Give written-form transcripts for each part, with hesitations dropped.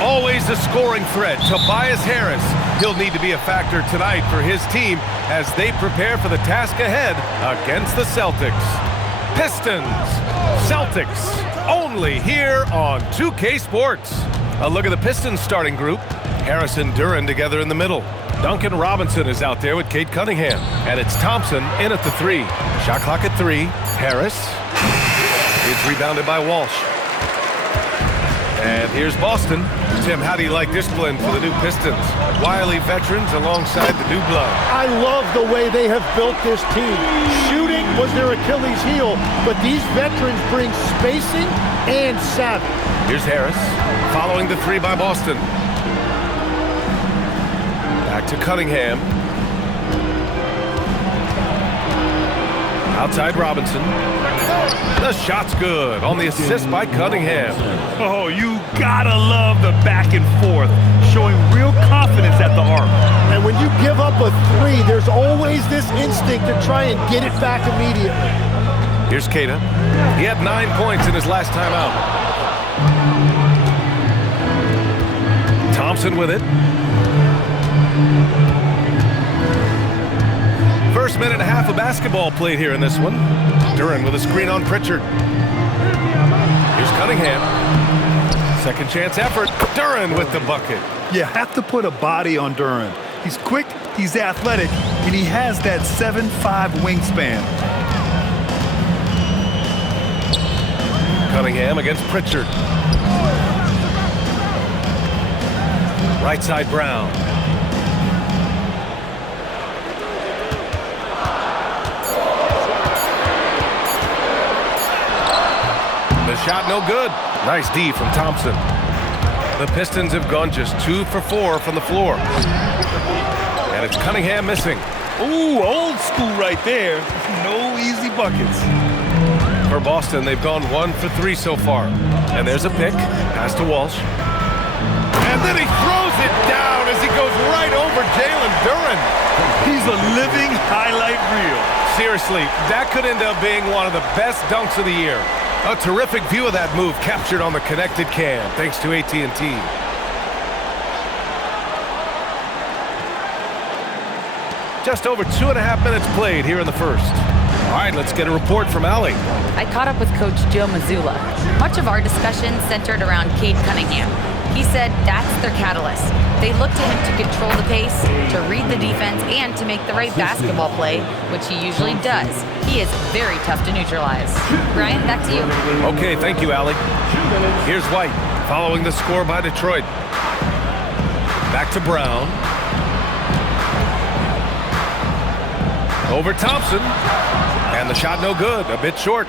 Always a scoring threat, Tobias Harris. He'll need to be a factor tonight for his team as they prepare for the task ahead against the Celtics. Pistons, Celtics, only here on 2K Sports. A look at the Pistons starting group. Harris and Duren together in the middle. Duncan Robinson is out there with Cade Cunningham. And it's Thompson in at the 3. Shot clock at 3. Harris. It's rebounded by Walsh. And here's Boston. Tim, how do you like this blend for the new Pistons? Wily veterans alongside the new blood. I love the way they have built this team. Shooting was their Achilles heel, but these veterans bring spacing and savvy. Here's Harris, following the 3 by Boston. Back to Cunningham. Outside Robinson. The shot's good on the assist by Cunningham. Oh, you gotta love the back and forth, showing real confidence at the arc. And when you give up a 3, there's always this instinct to try and get it back immediately. Here's Queta. He had 9 points in his last time out. Thompson with it. First minute and a half of basketball played here in this one. Duren with a screen on Pritchard. Here's Cunningham. Second chance effort. Duren with the bucket. You have to put a body on Duren. He's quick, he's athletic, and he has that 7'5" wingspan. Cunningham against Pritchard. Right side Brown. The shot no good. Nice D from Thompson. The Pistons have gone just 2 for 4 from the floor. And it's Cunningham missing. Ooh, old school right there. No easy buckets. For Boston, they've gone 1 for 3 so far. And there's a pick. Pass to Walsh. And then he throws it down as he goes right over Jalen Duren. He's a living highlight reel. Seriously, that could end up being one of the best dunks of the year. A terrific view of that move captured on the connected cam, thanks to AT&T. Just over 2.5 minutes played here in the first. All right, let's get a report from Allie. I caught up with Coach Joe Mazzulla. Much of our discussion centered around Cade Cunningham. He said that's their catalyst. They look to him to control the pace, to read the defense, and to make the right basketball play, which he usually does. He is very tough to neutralize. Brian, back to you. Okay, thank you, Allie. Here's White, following the score by Detroit. Back to Brown. Over Thompson. And the shot no good, a bit short.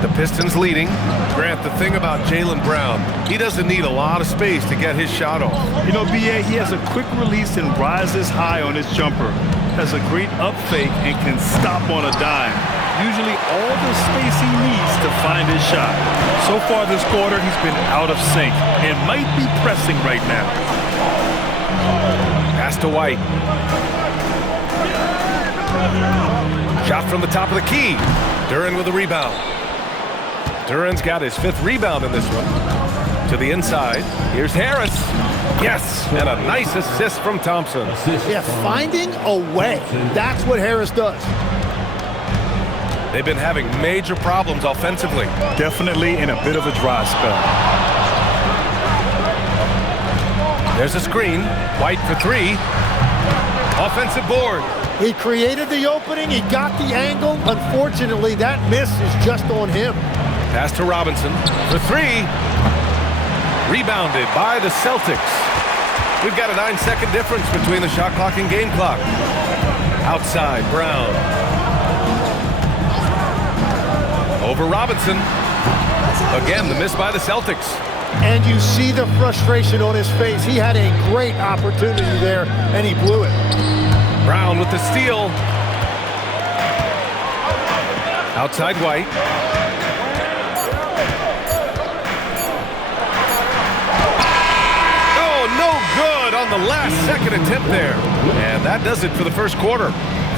The Pistons leading. Grant, the thing about Jaylen Brown, he doesn't need a lot of space to get his shot off. You know, B.A., he has a quick release and rises high on his jumper. Has a great up fake and can stop on a dime. Usually all the space he needs to find his shot. So far this quarter, he's been out of sync and might be pressing right now. Pass to White. Shot from the top of the key. Duren with a rebound. Duren's got his 5th rebound in this one. To the inside. Here's Harris. Yes, and a nice assist from Thompson. Yeah, finding a way. That's what Harris does. They've been having major problems offensively. Definitely in a bit of a dry spell. There's a screen. White for 3. Offensive board. He created the opening. He got the angle. Unfortunately, that miss is just on him. Pass to Robinson for 3. Rebounded by the Celtics. We've got a 9-second difference between the shot clock and game clock. Outside, Brown. Over Robinson. Again, the miss by the Celtics. And you see the frustration on his face. He had a great opportunity there, and he blew it. Brown with the steal. Outside White. Oh, no good on the last second attempt there. And that does it for the first quarter.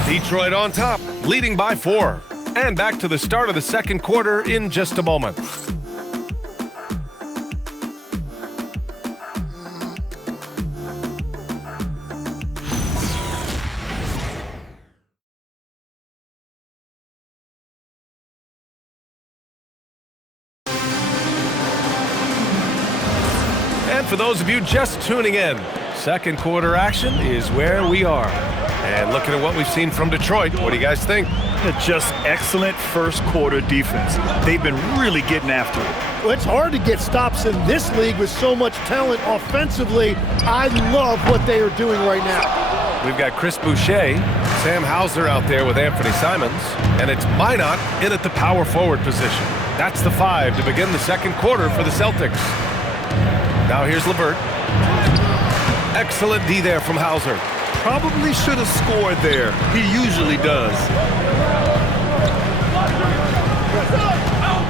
Detroit on top, leading by 4. And back to the start of the second quarter in just a moment. And for those of you just tuning in, second quarter action is where we are. And looking at what we've seen from Detroit, what do you guys think? Just excellent first quarter defense. They've been really getting after it. Well, it's hard to get stops in this league with so much talent offensively. I love what they are doing right now. We've got Chris Boucher, Sam Hauser out there with Anthony Simons, and it's Minot in at the power forward position. That's the 5 to begin the second quarter for the Celtics. Now here's LeVert. Excellent D there from Hauser. Probably should have scored there. He usually does.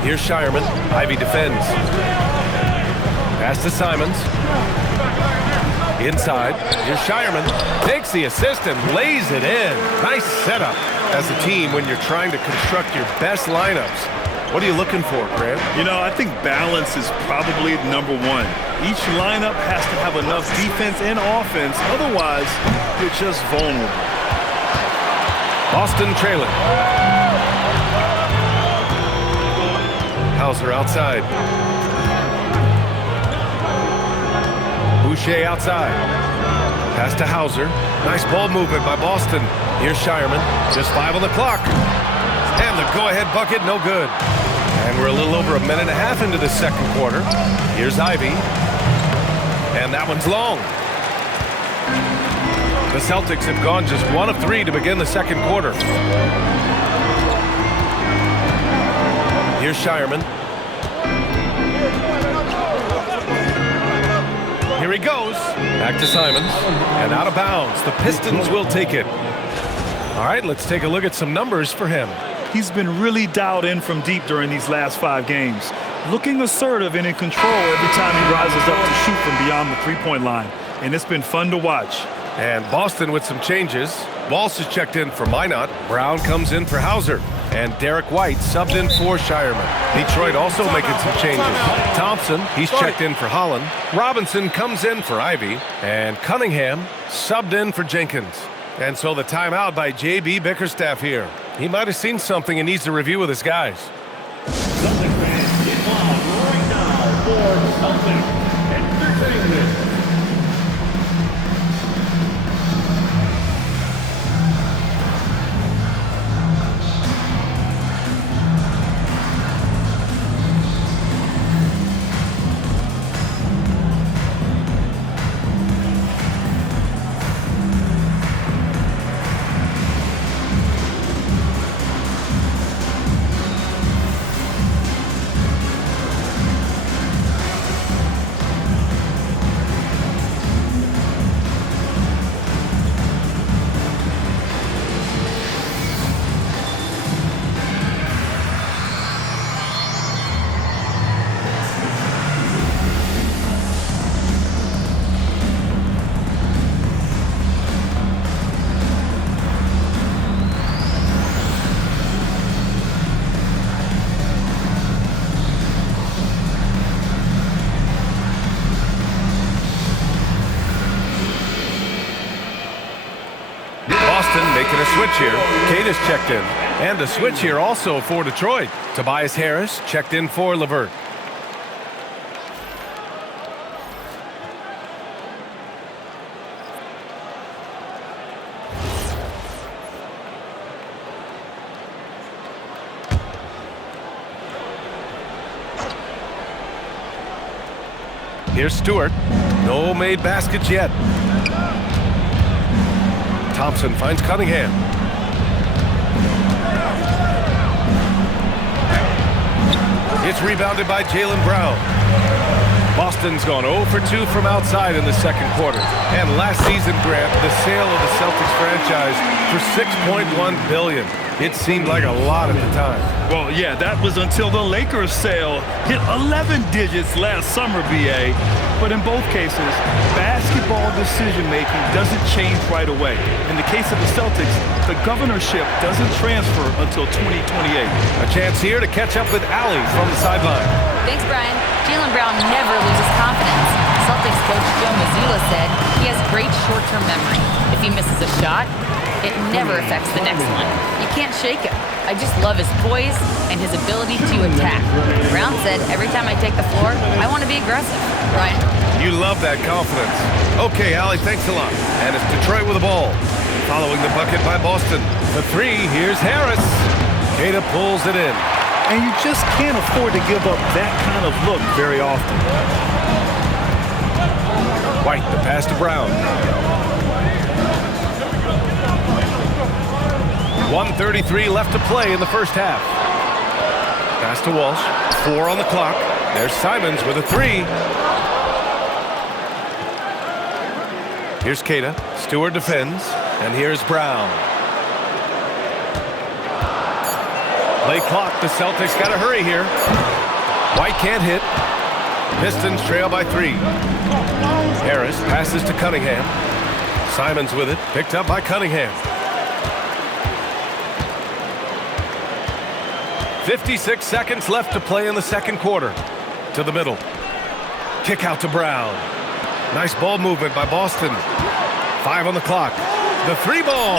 Here's Shireman. Ivy defends. Pass to Simons. Inside. Here's Shireman. Takes the assist and lays it in. Nice setup. As a team, when you're trying to construct your best lineups, what are you looking for, Grant? I think balance is probably number one. Each lineup has to have enough defense and offense. Otherwise, you're just vulnerable. Boston trailing. Hauser outside. Boucher outside. Pass to Hauser. Nice ball movement by Boston. Here's Shireman. Just 5 on the clock. And the go-ahead bucket, no good. And we're a little over a minute and a half into the second quarter. Here's Ivy. And that one's long. The Celtics have gone just 1 of 3 to begin the second quarter. Here's Shireman. Here he goes. Back to Simons. And out of bounds. The Pistons will take it. All right, let's take a look at some numbers for him. He's been really dialed in from deep during these last 5 games. Looking assertive and in control every time he rises up to shoot from beyond the three-point line. And it's been fun to watch. And Boston with some changes. Walsh is checked in for Minot. Brown comes in for Hauser. And Derek White subbed in for Shireman. Detroit also making some changes. Thompson, he's checked in for Holland. Robinson comes in for Ivy. And Cunningham subbed in for Jenkins. And so the timeout by J.B. Bickerstaff here. He might have seen something and needs to review with his guys. Celtics fans, get loud right now for Celtics Entertainment. Making a switch here. Kate is checked in. And a switch here also for Detroit. Tobias Harris checked in for LeVert. Here's Stewart. No made baskets yet. Thompson finds Cunningham. It's rebounded by Jaylen Brown. Boston's gone 0 for 2 from outside in the second quarter. And last season, Grant, the sale of the Celtics franchise for $6.1 billion. It seemed like a lot at the time. Well, yeah, that was until the Lakers sale hit 11 digits last summer, BA. But in both cases, basketball decision-making doesn't change right away. In the case of the Celtics, the governorship doesn't transfer until 2028. A chance here to catch up with Allie from the sideline. Thanks, Brian. Jaylen Brown never loses confidence. Celtics coach Joe Mazzulla said he has great short-term memory. If he misses a shot, it never affects the next one. You can't shake him. I just love his poise and his ability to attack. Brown said, every time I take the floor, I want to be aggressive. Brian? You love that confidence. Okay, Allie, thanks a lot. And it's Detroit with the ball. Following the bucket by Boston. The three, here's Harris. Queta pulls it in. And you just can't afford to give up that kind of look very often. White, the pass to Brown. 1:33 left to play in the first half. Pass to Walsh. 4 on the clock. There's Simons with a three. Here's Queta. Stewart defends. And here's Brown. Play clock. The Celtics got to hurry here. White can't hit. Pistons trail by 3. Harris passes to Cunningham. Simons with it. Picked up by Cunningham. 56 seconds left to play in the second quarter. To the middle. Kick out to Brown. Nice ball movement by Boston. 5 on the clock. The 3 ball.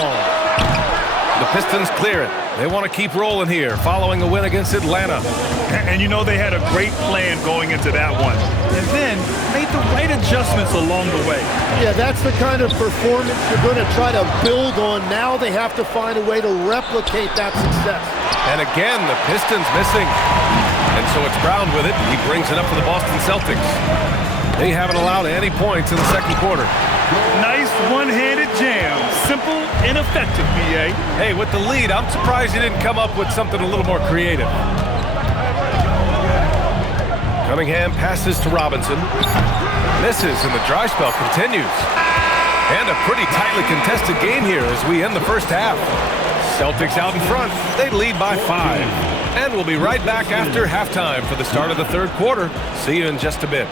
The Pistons clear it. They want to keep rolling here, following a win against Atlanta. And you know they had a great plan going into that one. And then made the right adjustments along the way. Yeah, that's the kind of performance you're going to try to build on. Now they have to find a way to replicate that success. And again, the Pistons missing. And so it's Brown with it. He brings it up for the Boston Celtics. They haven't allowed any points in the second quarter. Nice one-handed jam. Simple and effective, B.A. Hey, with the lead, I'm surprised he didn't come up with something a little more creative. Cunningham passes to Robinson. Misses, and the dry spell continues. And a pretty tightly contested game here as we end the first half. Celtics out in front. They lead by 5. And we'll be right back after halftime for the start of the third quarter. See you in just a bit.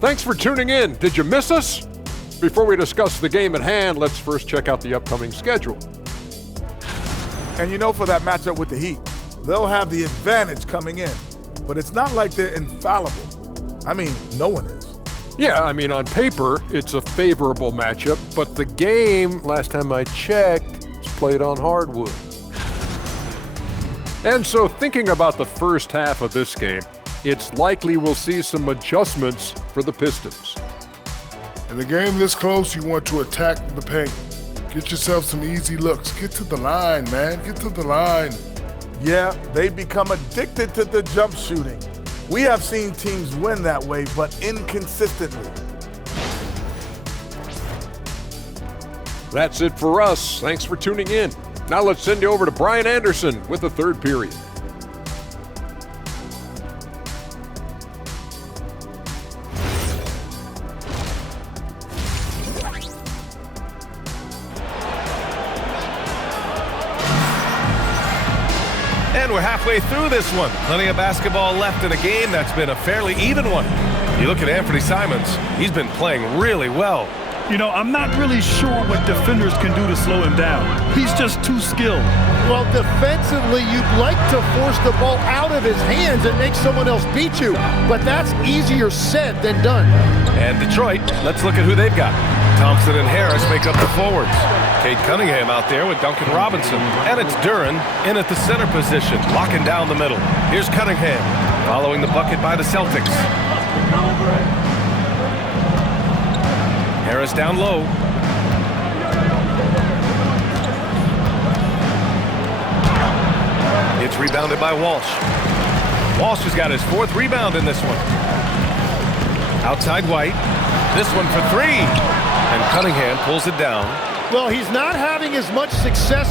Thanks for tuning in. Did you miss us? Before we discuss the game at hand, let's first check out the upcoming schedule. And you know, for that matchup with the Heat, they'll have the advantage coming in. But it's not like they're infallible. I mean, no one is. Yeah, I mean, on paper, it's a favorable matchup, but the game, last time I checked, is played on hardwood. And so thinking about the first half of this game, it's likely we'll see some adjustments for the Pistons. In a game this close, you want to attack the paint. Get yourself some easy looks. Get to the line, man. Get to the line. Yeah, they've become addicted to the jump shooting. We have seen teams win that way, but inconsistently. That's it for us. Thanks for tuning in. Now let's send you over to Brian Anderson with the third period. And we're halfway through this one. Plenty of basketball left in a game that's been a fairly even one. You look at Anthony Simons, he's been playing really well. You know, I'm not really sure what defenders can do to slow him down. He's just too skilled. Well, defensively, you'd like to force the ball out of his hands and make someone else beat you, but that's easier said than done. And Detroit, let's look at who they've got. Thompson and Harris make up the forwards. Cade Cunningham out there with Duncan Robinson. And it's Duren in at the center position, locking down the middle. Here's Cunningham, following the bucket by the Celtics. Harris down low. It's rebounded by Walsh. Walsh has got his 4th rebound in this one. Outside White. This one for 3. And Cunningham pulls it down. Well, he's not having as much success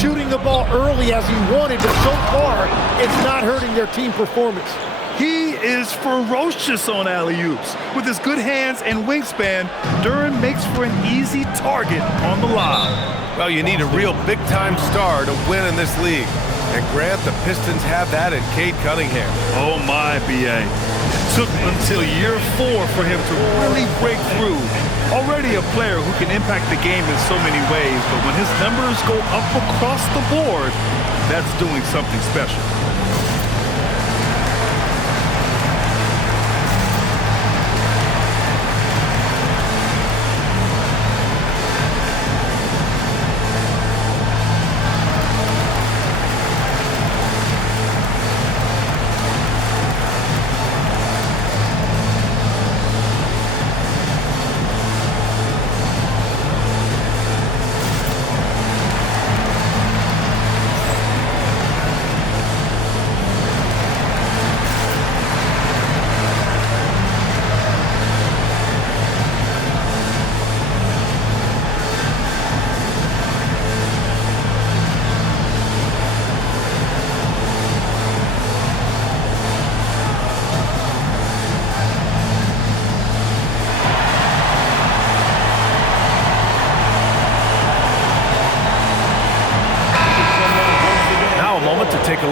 shooting the ball early as he wanted, but so far, it's not hurting their team performance. He is ferocious on alley-oops. With his good hands and wingspan, Duren makes for an easy target on the lob. Well, you need a real big-time star to win in this league. And Grant, the Pistons have that in Cade Cunningham. Oh my, B.A. Took until year 4 for him to really break through. Already a player who can impact the game in so many ways, but when his numbers go up across the board, that's doing something special.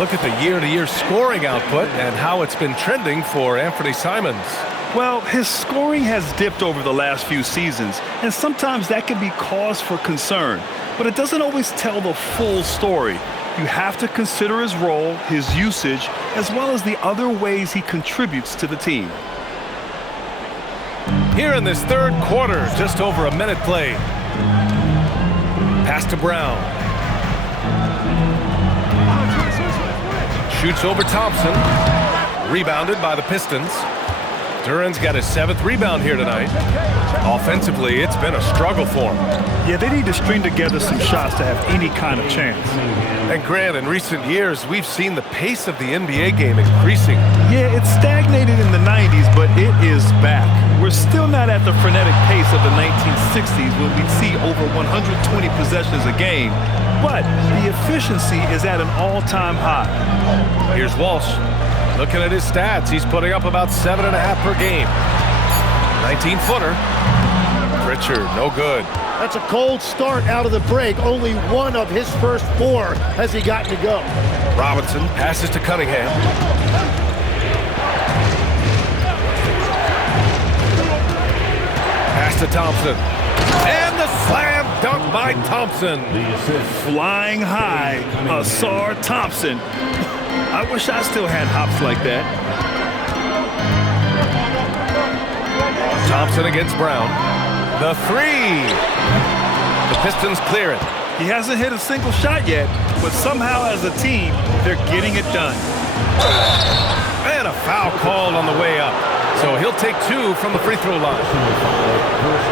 look at the year-to-year scoring output and how it's been trending for Anthony Simons. Well, his scoring has dipped over the last few seasons, and sometimes that can be cause for concern. But it doesn't always tell the full story. You have to consider his role, his usage, as well as the other ways he contributes to the team. Here in this third quarter, just over a minute played. Pass to Brown. Shoots over Thompson. Rebounded by the Pistons. Duran's got his 7th rebound here tonight. Offensively, it's been a struggle for him. Yeah, they need to string together some shots to have any kind of chance. And Grant, in recent years, we've seen the pace of the NBA game increasing. Yeah, it stagnated in the 90s, but it is back. We're still not at the frenetic pace of the 1960s when we'd see over 120 possessions a game, but the efficiency is at an all-time high. Here's Walsh. Looking at his stats, he's putting up about 7.5 per game. 19-footer. Pritchard, no good. That's a cold start out of the break. Only one of his first 4 has he gotten to go. Robinson passes to Cunningham. Pass to Thompson. And the slam dunk by Thompson. Flying high, Ausar Thompson. I wish I still had hops like that. Thompson against Brown. The 3. The Pistons clear it. He hasn't hit a single shot yet, but somehow as a team, they're getting it done. And a foul called on the way up. So he'll take 2 from the free throw line.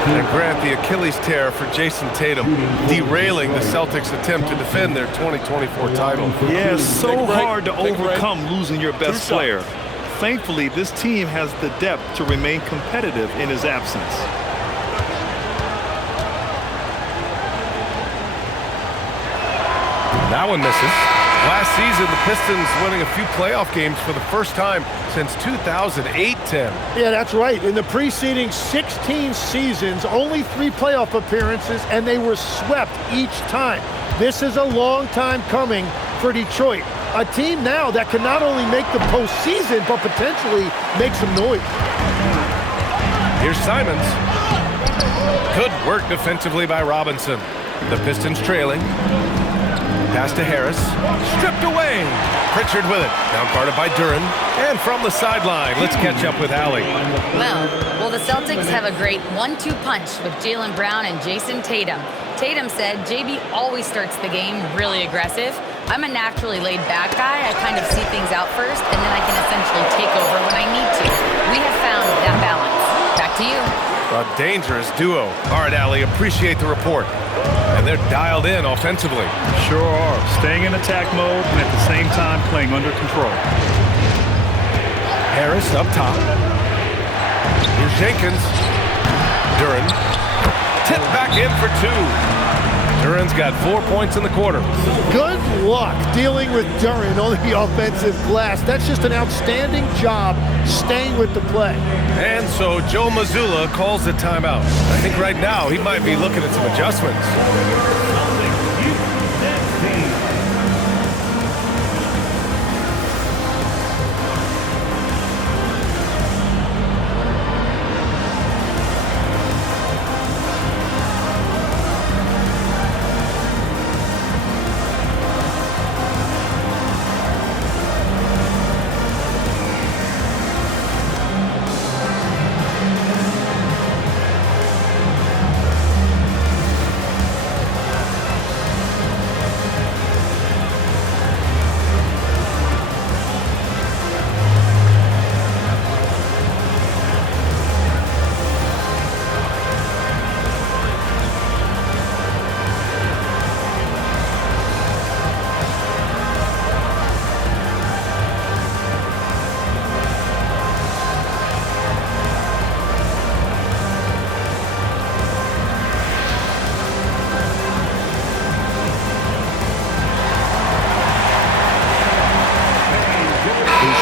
And Grant, the Achilles tear for Jason Tatum, derailing the Celtics' attempt to defend their 2024 title. Yeah, so hard to overcome losing your best player. Thankfully, this team has the depth to remain competitive in his absence. That one misses. Last season, the Pistons winning a few playoff games for the first time since 2008-10. Yeah, that's right. In the preceding 16 seasons, only 3 playoff appearances, and they were swept each time. This is a long time coming for Detroit. A team now that can not only make the postseason, but potentially make some noise. Here's Simons. Good work defensively by Robinson. The Pistons trailing. Pass to Harris. Stripped away. Pritchard with it. Down-guarded by Duran. And from the sideline, let's catch up with Allie. Well, the Celtics have a great 1-2 punch with Jaylen Brown and Jason Tatum. Tatum said, JB always starts the game really aggressive. I'm a naturally laid-back guy. I kind of see things out first, and then I can essentially take over when I need to. We have found that balance. Back to you. A dangerous duo. All right, Allie, appreciate the report. And they're dialed in offensively. Sure are. Staying in attack mode and at the same time playing under control. Harris up top. Here's Jenkins. Duran. Tip back in for 2. Duran's got 4 points in the quarter. Good luck dealing with Duran on the offensive glass. That's just an outstanding job staying with the play. And so Joe Mazzulla calls the timeout. I think right now he might be looking at some adjustments.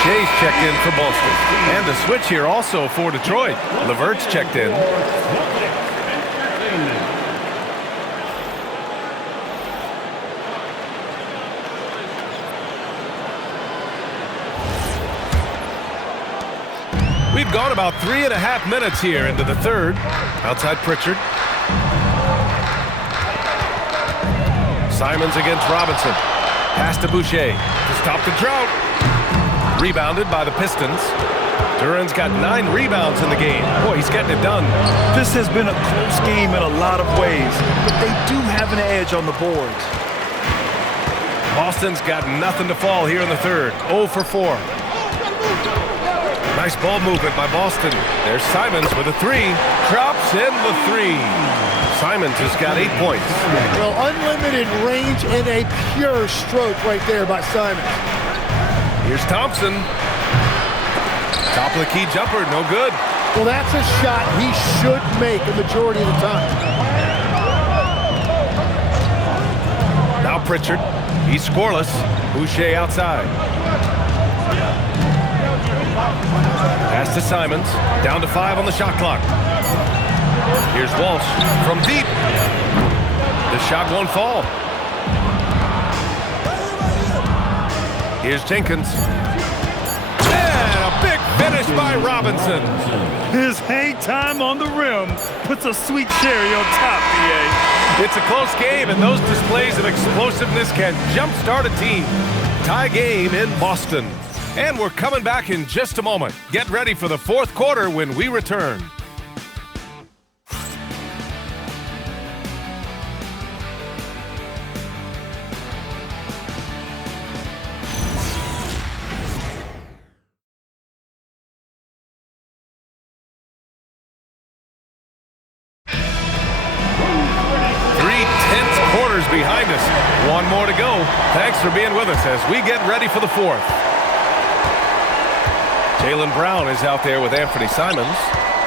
Shea's checked in for Boston. And the switch here also for Detroit. LeVert's checked in. gone about 3.5 minutes here into the third. Outside Pritchard. Simons against Robinson. Pass to Boucher to stop the drought. Rebounded by the Pistons. Duran's got 9 rebounds in the game. Boy, he's getting it done. This has been a close game in a lot of ways, but they do have an edge on the boards. Boston's got nothing to fall here in the third. 0 for 4. Nice ball movement by Boston. There's Simons with a 3. Drops in the 3. Simons has got 8 points. Well, unlimited range and a pure stroke right there by Simons. Here's Thompson. Top of the key jumper, no good. Well, that's a shot he should make a majority of the time. Now Pritchard. He's scoreless. Boucher outside. Pass to Simons. Down to 5 on the shot clock. Here's Walsh from deep. The shot won't fall. Here's Jenkins. And a big finish by Robinson. His hang time on the rim puts a sweet cherry on top, B.A. It's a close game, and those displays of explosiveness can jumpstart a team. Tie game in Boston. And we're coming back in just a moment. Get ready for the fourth quarter when we return. Behind us. One more to go. Thanks for being with us as we get ready for the fourth. Jaylen Brown is out there with Anthony Simons.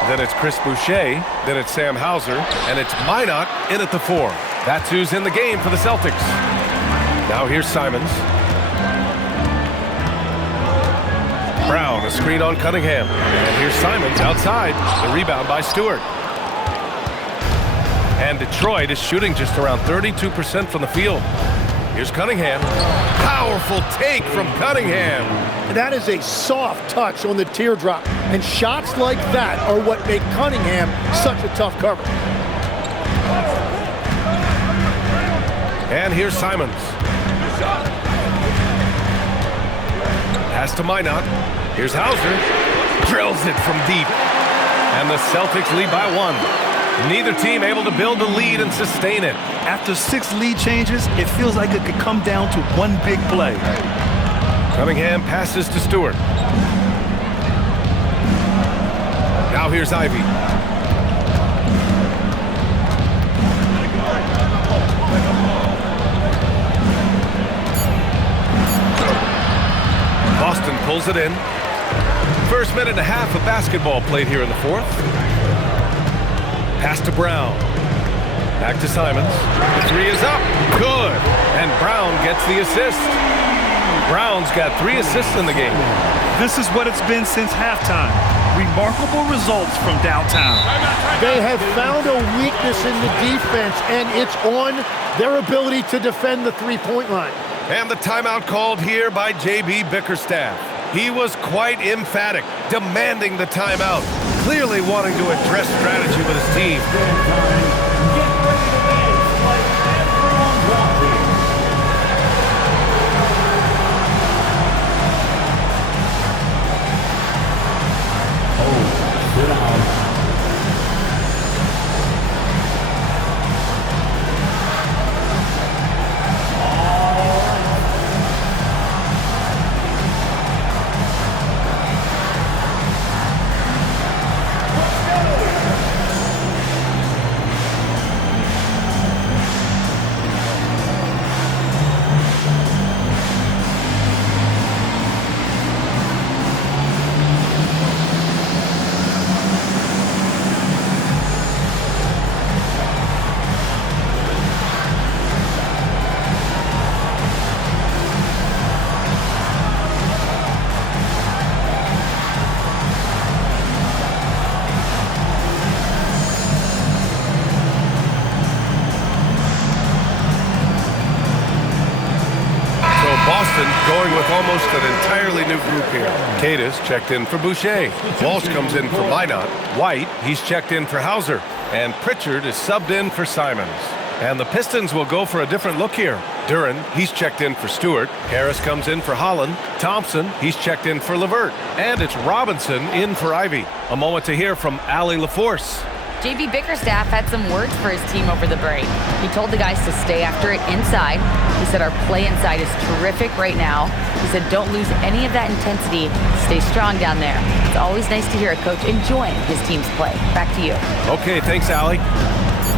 Then it's Chris Boucher. Then it's Sam Hauser. And it's Minot in at the 4. That's who's in the game for the Celtics. Now here's Simons. Brown, a screen on Cunningham. And here's Simons outside. The rebound by Stewart. And Detroit is shooting just around 32% from the field. Here's Cunningham. Powerful take from Cunningham. That is a soft touch on the teardrop. And shots like that are what make Cunningham such a tough cover. And here's Simons. Pass to Minot. Here's Hauser. Drills it from deep. And the Celtics lead by 1. Neither team able to build the lead and sustain it. After 6 lead changes, it feels like it could come down to one big play. Cunningham passes to Stewart. Now here's Ivey. Boston pulls it in. First minute and a half of basketball played here in the fourth. Pass to Brown. Back to Simons. The 3 is up. Good. And Brown gets the assist. Brown's got 3 assists in the game. This is what it's been since halftime. Remarkable results from downtown. They have found a weakness in the defense, and it's on their ability to defend the three-point line. And the timeout called here by J.B. Bickerstaff. He was quite emphatic, demanding the timeout, clearly wanting to address strategy with his team. entirely new group here. Cadis checked in for Boucher. Walsh comes in for Minot. White, he's checked in for Hauser. And Pritchard is subbed in for Simons. And the Pistons will go for a different look here. Duran, he's checked in for Stewart. Harris comes in for Holland. Thompson, he's checked in for LeVert. And it's Robinson in for Ivy. A moment to hear from Allie LaForce. J.B. Bickerstaff had some words for his team over the break. He told the guys to stay after it inside. He said our play inside is terrific right now. He said don't lose any of that intensity. Stay strong down there. It's always nice to hear a coach enjoying his team's play. Back to you. Okay, thanks, Allie.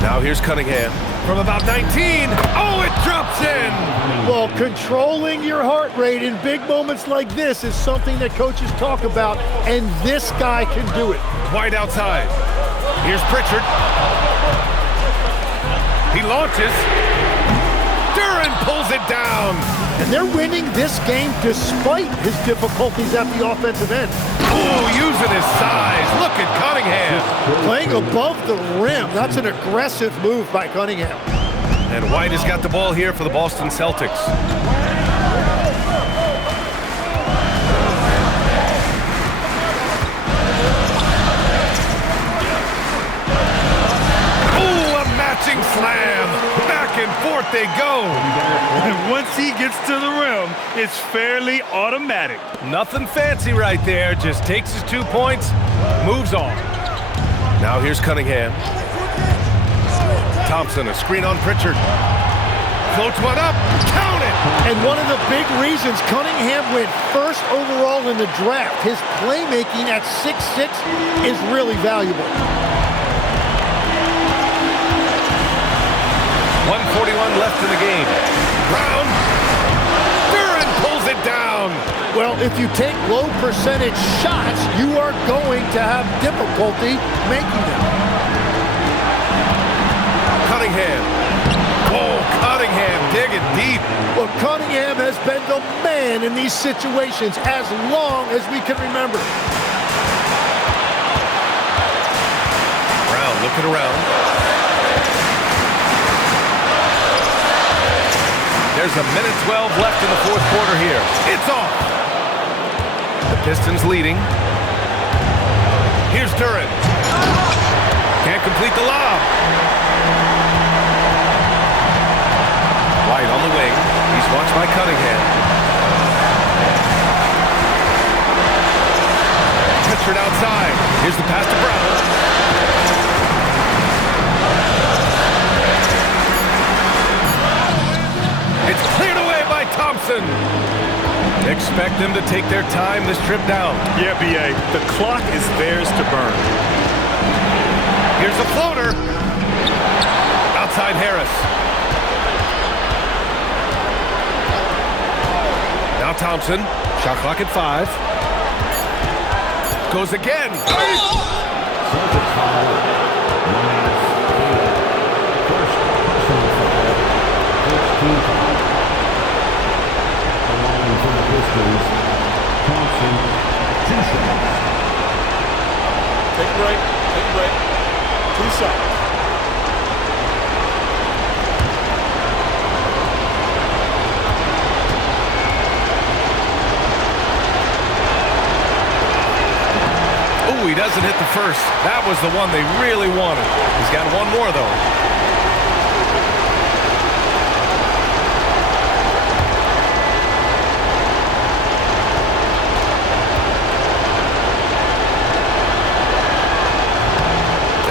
Now here's Cunningham. From about 19. Oh, it drops in. Well, controlling your heart rate in big moments like this is something that coaches talk about, and this guy can do it. White outside. Here's Pritchard. He launches. Duran pulls it down. And they're winning this game despite his difficulties at the offensive end. Ooh, using his size. Look at Cunningham. Playing above the rim. That's an aggressive move by Cunningham. And White has got the ball here for the Boston Celtics. Slam. Back and forth they go. And once he gets to the rim, it's fairly automatic. Nothing fancy right there. Just takes his 2 points, moves on. Now here's Cunningham. Thompson, a screen on Pritchard. Floats one up. Count it. And one of the big reasons Cunningham went first overall in the draft, his playmaking at 6'6" is really valuable. 1:41 left in the game. Brown. Duran pulls it down. Well, if you take low percentage shots, you are going to have difficulty making them. Cunningham. Oh, Cunningham digging deep. Well, Cunningham has been the man in these situations as long as we can remember. Brown looking around. There's a minute 12 left in the fourth quarter here. It's off. The Pistons leading. Here's Duran. Can't complete the lob. White on the wing. He's watched by Cunningham. Pritchard outside. Here's the pass to Brown. It's cleared away by Thompson. Expect them to take their time this trip down. Yeah, B.A. The clock is theirs to burn. Here's a floater. Outside Harris. Now Thompson. Shot clock at 5. Goes again. Celtics foul. First personal foul. First team foul. From the Pistons, Thompson, 2 shots. Take a break. 2 shots. Oh, he doesn't hit the first. That was the one they really wanted. He's got one more, though.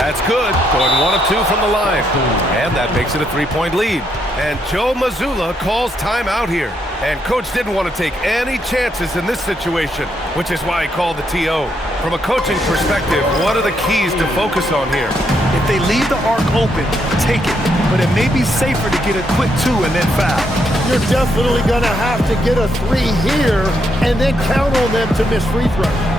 That's good. Going 1 of 2 from the line. And that makes it a 3-point lead. And Joe Mazzulla calls timeout here. And coach didn't want to take any chances in this situation, which is why he called the TO. From a coaching perspective, what are the keys to focus on here? If they leave the arc open, take it. But it may be safer to get a quick 2 and then foul. You're definitely going to have to get a 3 here and then count on them to miss free throws.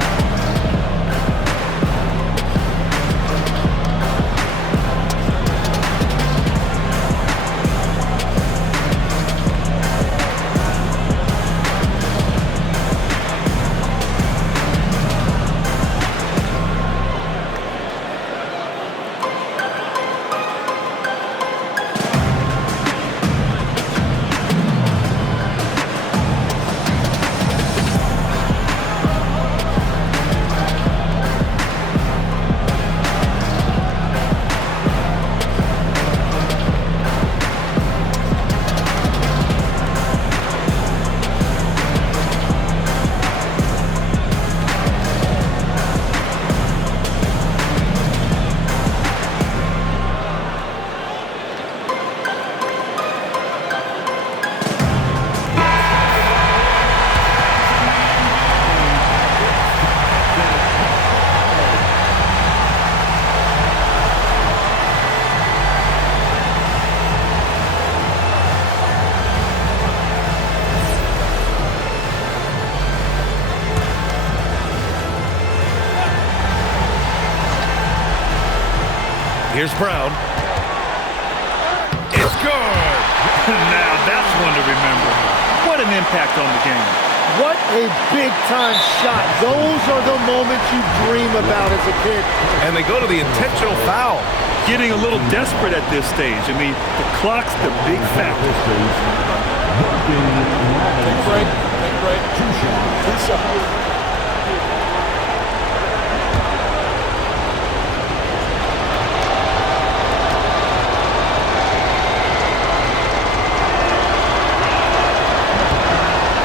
Here's Brown. It's good. Now that's one to remember. What an impact on the game. What a big-time shot. Those are the moments you dream about as a kid. And they go to the intentional foul. Getting a little desperate at this stage. I mean, the clock's the big factor. Take a break. 2 shots.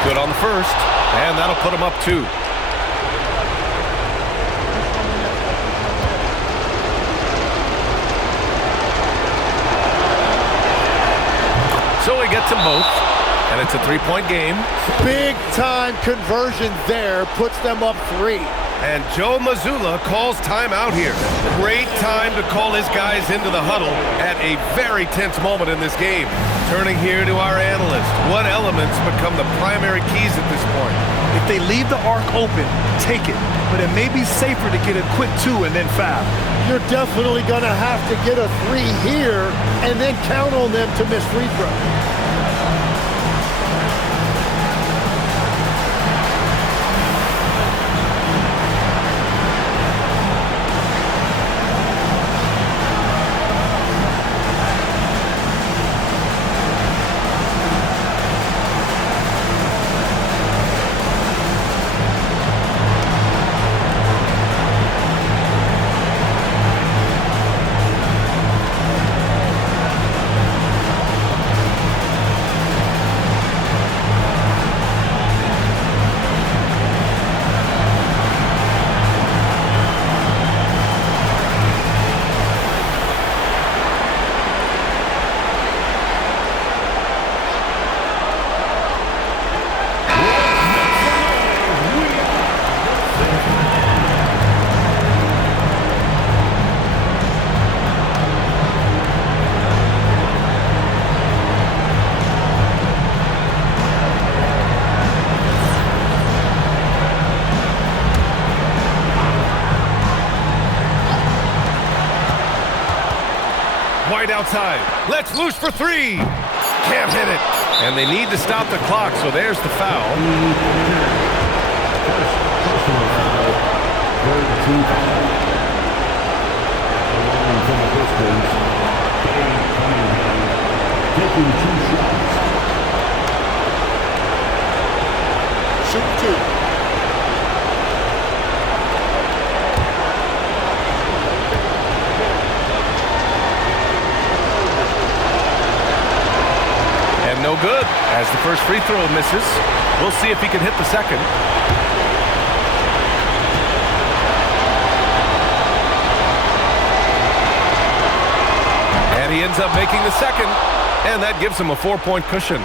Good on the first, and that'll put him up 2. So he gets them both, and it's a 3-point game. Big-time conversion there puts them up 3. And Joe Mazzulla calls timeout here. Great time to call his guys into the huddle at a very tense moment in this game. Turning here to our analyst. What elements become the primary keys at this point? If they leave the arc open, take it. But it may be safer to get a quick 2 and then foul. You're definitely going to have to get a 3 here and then count on them to miss free throws. White outside. Let's loose for 3. Can't hit it. And they need to stop the clock, so there's the foul. Taking 2 shots. Shoot 2. No good, as the first free throw misses. We'll see if he can hit the second. And he ends up making the second, and that gives him a 4-point cushion.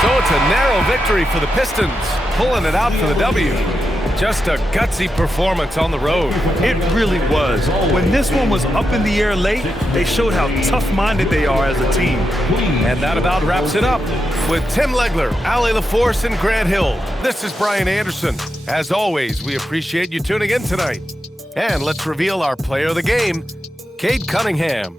So it's a narrow victory for the Pistons, pulling it out for the W. Just a gutsy performance on the road. It really was. When this one was up in the air late, they showed how tough-minded they are as a team. And that about wraps it up. With Tim Legler, Allie LaForce, and Grant Hill, this is Brian Anderson. As always, we appreciate you tuning in tonight. And let's reveal our player of the game, Cade Cunningham.